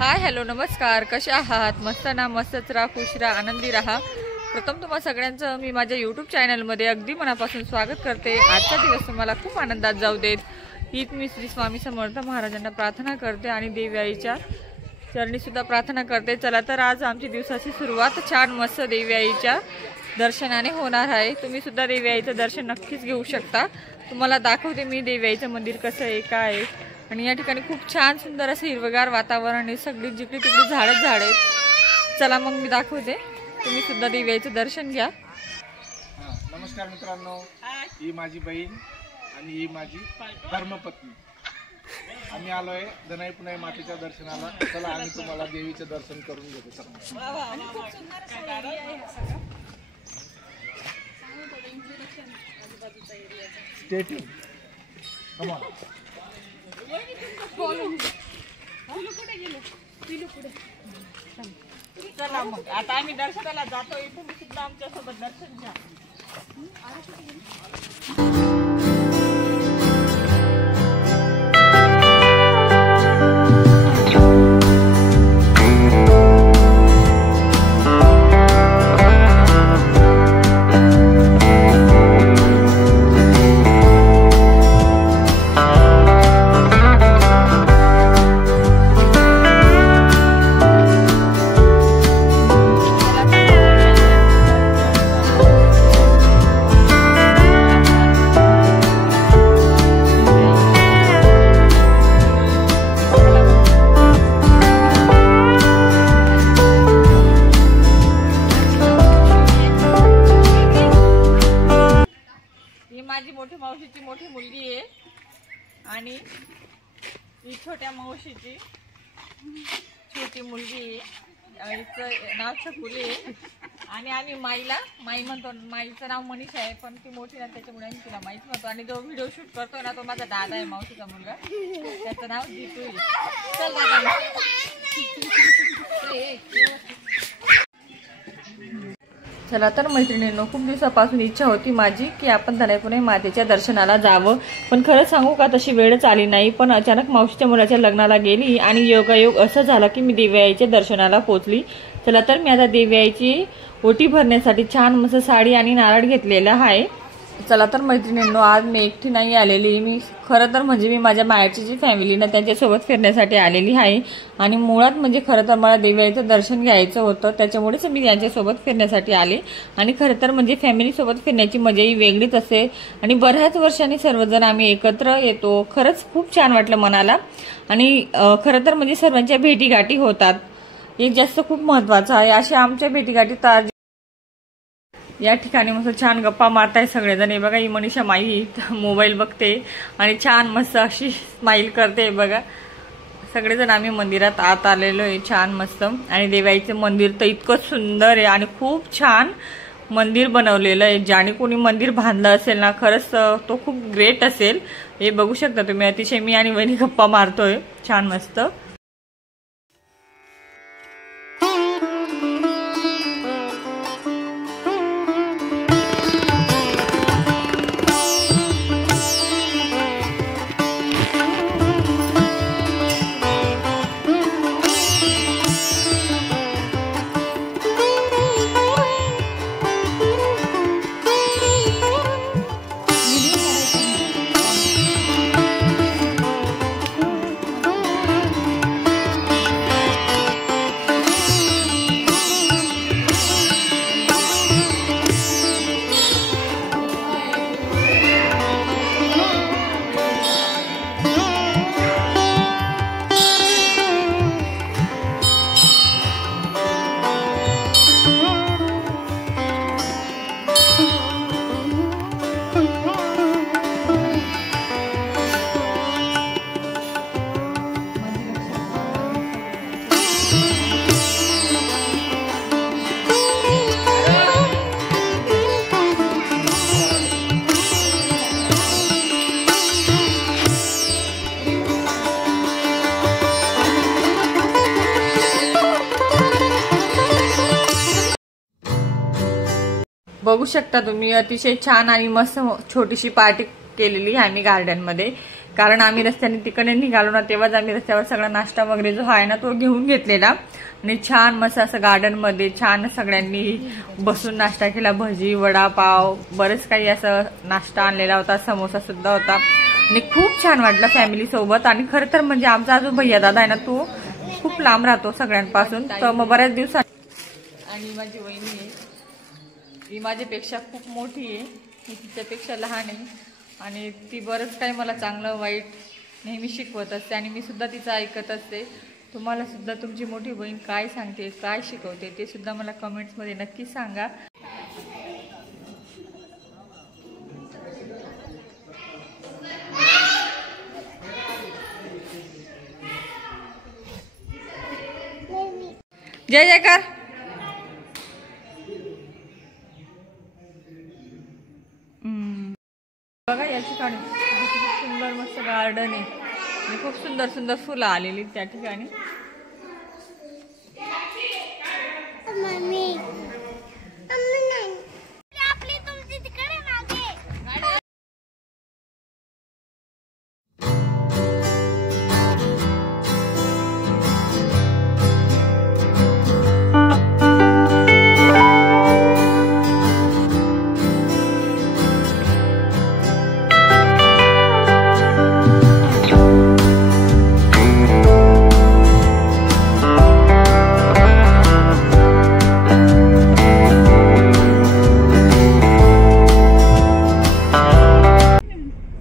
Hi hello नमस्कार, कशा आहात? मस्त ना, मस्तच राहा, खुश राहा, आनंदी राहा। प्रथम तुम्हा सगळ्यांचं मी माझ्या यूट्यूब चॅनलमध्ये अगदी मनापासून स्वागत करते। आजचा दिवस तुम्हाला खूप आनंदात जाऊ देत हीच मी श्री स्वामी समर्थ महाराजांना प्रार्थना करते आणि देवी आईच्या चरणी सुद्धा प्रार्थना करते। चला तर आज आमची दिवसाची सुरुवात छान मस्त देवी आईच्या दर्शनाने होणार आहे। तुम्ही सुद्धा देवी आईचं दर्शन नक्कीच घेऊ शकता। तुम्हाला दाखवते मी देवी आईचं मंदिर कसं आहे, काय आहे। आणि या ठिकाणी खूप छान सुंदर असं हिरवगार वातावरण आहे, सगळी जिकडे तिकडे झाडच झाड आहेत। चला मग मी दाखवते, तुम्ही सुद्धा देवी आईचं दर्शन घ्या। नमस्कार मित्रांनो, ही माझी बहीण आणि ही माझी धर्मपत्नी। आम्ही आलोय दनाई पुनाई मातेच्या दर्शनाला। चला आम्ही तुम्हाला देवीचं दर्शन करून घेतो। Stay tune, come on. चला मग आता आम्ही दर्शनाला जातोय, तुम्ही सुद्धा आमच्या सोबत दर्शन घ्या। माझी मोठी मावशीची मोठी मुलगी आहे आणि ही छोट्या मावशीची छोटी मुलगी आहे, हिचं नाव छकुली आहे। आणि आम्ही माई म्हणतो, माईचं नाव मनीषा आहे, पण ती मोठी ना त्याच्यामुळे आम्ही तिला माईच म्हणतो। आणि जो व्हिडिओ शूट करतोय ना तो माझा दादा आहे, मावशीचा मुलगा, त्याचं नाव जितू आहे। चल दादा। चला तर मैत्रिणींनो, खूप दिवसापासून इच्छा होती माझी की आपण दनाई पुनाई मातेच्या दर्शनाला जावं, पण खरं सांगू का तशी वेळच आली नाही। पण अचानक मावशीच्या मुलाच्या लग्नाला गेली आणि योगायोग असं झाला की मी देवी आईच्या दर्शनाला पोहोचली। चला तर मी आता देवी आईची ओटी भरण्यासाठी छान मस्त साडी आणि नारळ घेतलेला आहे। चला तर मैत्रिणींनो, आज मी एकटी नाही आलेली, मी खरं तर म्हणजे मी माझ्या मायाची जी फॅमिली ना त्यांच्यासोबत फिरण्यासाठी आलेली आहे। आणि मुळात म्हणजे खरं तर मला देवी आईचं दर्शन घ्यायचं होतं, त्याच्यामुळेच मी यांच्यासोबत फिरण्यासाठी आले। आणि खरं तर म्हणजे फॅमिलीसोबत फिरण्याची मजा ही वेगळीच असते आणि बऱ्याच वर्षांनी सर्वजण आम्ही एकत्र येतो। खरंच खूप छान वाटलं मनाला। आणि खरं तर म्हणजे सर्वांच्या भेटीगाठी होतात, एक जास्त खूप महत्वाचं आहे। अशा आमच्या भेटीगाठी तर या ठिकाणी मस्त छान गप्पा मारताय सगळेजण। हे बघा, ही मनीषा माई मोबाईल बघते आणि छान मस्त अशी स्माइल करते बघा। सगळेजण आम्ही मंदिरात आत आलेलो आहे छान मस्त। आणि देवाईचं मंदिर तर इतकं सुंदर आहे आणि खूप छान मंदिर बनवलेलं आहे। ज्याने कोणी मंदिर बांधलं असेल ना, खरंच तो खूप ग्रेट असेल। हे बघू शकता तुम्ही, अतिशय मी आणि वहिनी गप्पा मारतोय छान मस्त। बघू शकता तुम्ही, अतिशय छान आणि मस्त छोटीशी पार्टी केलेली आहे आम्ही गार्डन मध्ये। कारण आम्ही रस्त्याने तिकडे निघालो ना, तेव्हाच आम्ही रस्त्यावर सगळा नाश्ता वगैरे जो आहे ना तो घेऊन घेतलेला आणि छान मस्त असं गार्डनमध्ये छान सगळ्यांनी बसून नाश्ता केला. भजी, वडापाव, बरेच काही असं नाश्ता आणलेला होता, समोसा सुद्धा होता आणि खूप छान वाटलं फॅमिली सोबत. आणि खरं तर म्हणजे आमचा जो भैया दादा आहे ना तो खूप लांब राहतो सगळ्यांपासून, तर मग बऱ्याच दिवसात. आणि माझी वहिनी आहे, ही माझ्यापेक्षा खूप मोठी आहे, मी तिच्यापेक्षा लहान आहे आणि ती बरंच काही मला चांगलं वाईट नेहमी शिकवत असते आणि मी सुद्धा तिचं ऐकत असते. तुम्हाला सुद्धा तुमची मोठी बहीण काय सांगते, काय शिकवते ते सुद्धा मला कमेंट्समध्ये नक्की सांगा. जय जयकार. बघा या ठिकाणी खूप सुंदर मस्त गार्डन आहे आणि खूप सुंदर सुंदर फुलं आलेली त्या ठिकाणी.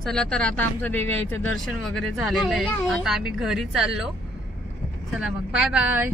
चला तर आता आमचं देवी आईचं दर्शन वगैरे झालेलं आहे, आता आम्ही घरी चाललो. चला मग बाय बाय.